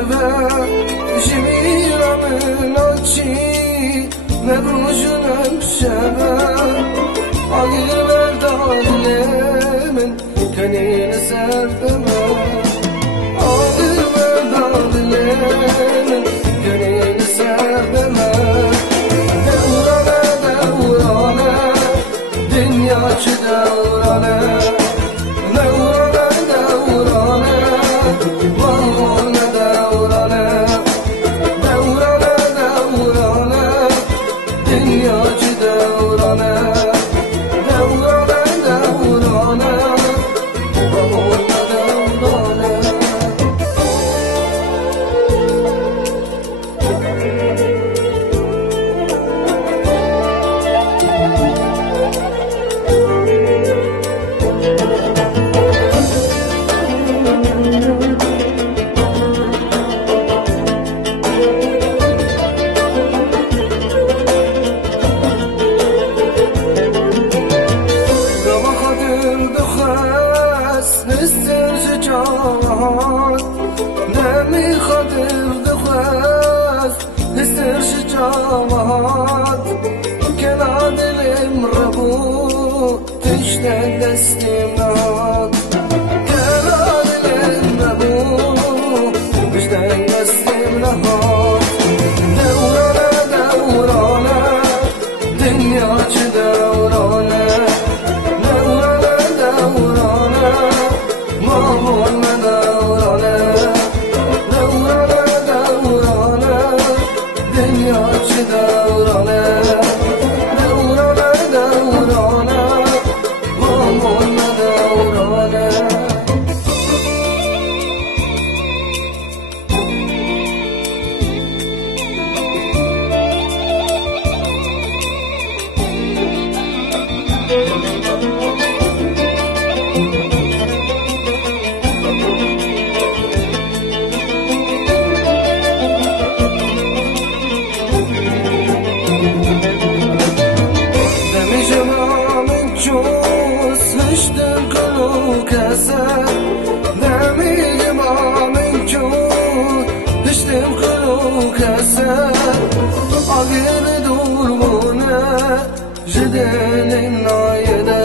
شبه جمیرم ناچی نگوشنم شبه آگیر بردار من کنین سردمه آگیر بردار من کنین سردمه دورانه دورانه دنیا چه دورانه نمیخواد دخواست هستش جواد کنار دلم ربو تشتن دستم ناد کنار دلم ربو تشتن دستم ناد دورانه دورانه دنیا چه دورانه دورانه دورانه مامون Agir durguna jidel nayda